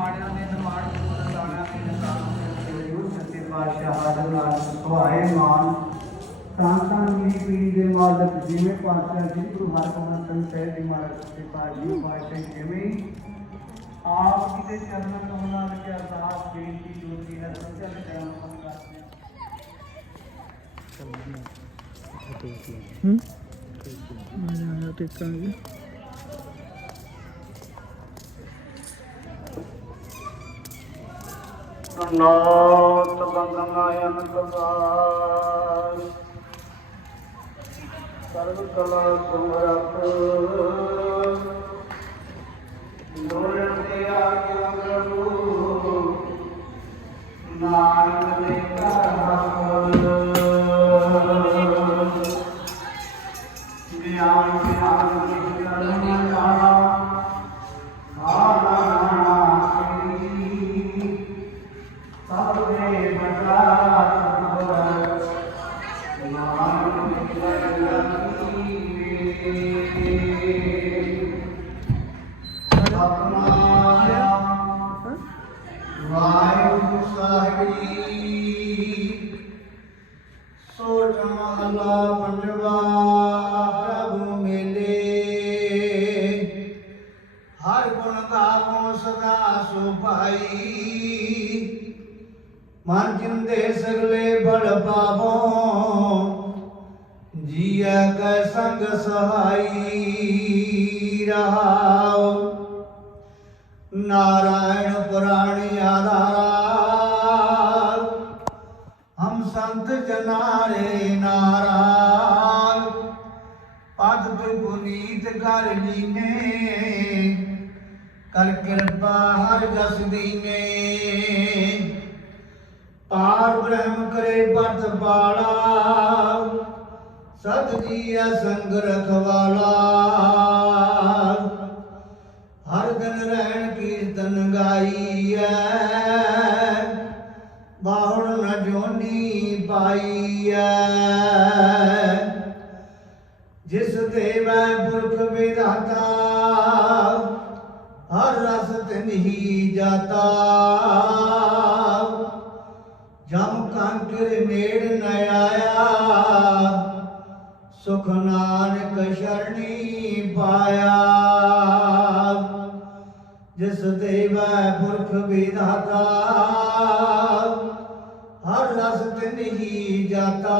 ਮਾੜਿਆਂ ਦੇ ਨਿਮਾਣ ਗੁਰੂ ਦਾਣਾ ਦੇ ਨਿਸ਼ਾਨ ਤੇ ਗੁਰੂ ਸੱਚੇ ਪਾਤਸ਼ਾਹ ਹਾਜ਼ਰ ਨਾਲ ਸੁਹਾਏ ਮਾਨ ਤਾਂ ਤਾਂ ਮੇਰੀ ਪੀੜੀ ਦੇ ਮਾਲਕ ਜਿਵੇਂ ਪਾਤਸ਼ਾਹ ਜੀ ਗੁਰੂ ਹਰਗੋਬਿੰਦ ਸਿੰਘ ਸਾਹਿਬ ਜੀ ਮਹਾਰਾਜ ਦੇ ਪਾਜੀ ਪਾਤਸ਼ਾਹ ਜਿਵੇਂ ਆਪ ਜੀ ਦੇ ਚਰਨਾਂ ਕਮਲਾਂ ਵਿੱਚ ਅਰਦਾਸ ਬੇਨਤੀ ਜੋਤੀ ਹੈ ਸੰਚਾਰ ਕਰਾਂ ਕਰਦੇ ਹੂੰ ਮੈਂ ਜਾਣਾ ਟੇਕਾਂਗੇ ਨੋਤ ਬੰਗਨਾਯਨ ਕਵਾਸ ਸਰਵ ਕਲਾ ਸਮਰਥ ਲੋਰਨ ਤੇ ਆਗਿਆ ਪ੍ਰਭੂ। ਨਾਨਕ ਦੇ ਸਾਹਿਬ ਜੀ ਸੋਚ ਮਹਲਾ ਪੰਜਵਾ ਪ੍ਰਭੂ ਮਿਲੇ ਹਰ ਗੁਣ ਗਾਵੋ ਸਦਾ ਸੁਭਾਈ। ਮਨ ਜਿੰਦੇ ਸਗਲੇ ਬੜ ਪਾਵੋ ਜੀਆ ਕੈ ਸੰਗ ਸਹਾਈ ਰਹਾਉ ਨਾ ਸੰਤ ਜਨਾਰੇ ਨਾਰਾਇਣ ਪਦ ਤੁ ਪੁਨੀਤ ਕਰ ਲੀਨੇ ਕਰ ਕਿਰਪਾ ਹਰ ਜਸ ਦੀਨੇ। ਪਾਰ ਬ੍ਰਹਮ ਕਰੇ ਪਤ ਬਾਲਾ ਸਦ ਜੀਆ ਸੰਗ ਰਖਵਾਲਾ। ਦੇਵੈ ਪੁਰਖ ਵਿਦਾਤਾ ਹਰ ਰਸ ਤਿਨਹੀ ਜਾਤਾ। ਜਮ ਕੰਕਰ ਨੇੜ ਨ ਆਇਆ, ਸੁਖ ਨਾਨਕ ਸ਼ਰਣੀ ਪਾਇਆ। ਜਿਸ ਦੇਵੈ ਪੁਰਖ ਵਿਦਾਤਾ ਹਰ ਰਸ ਤਿਨਹੀ ਜਾਤਾ।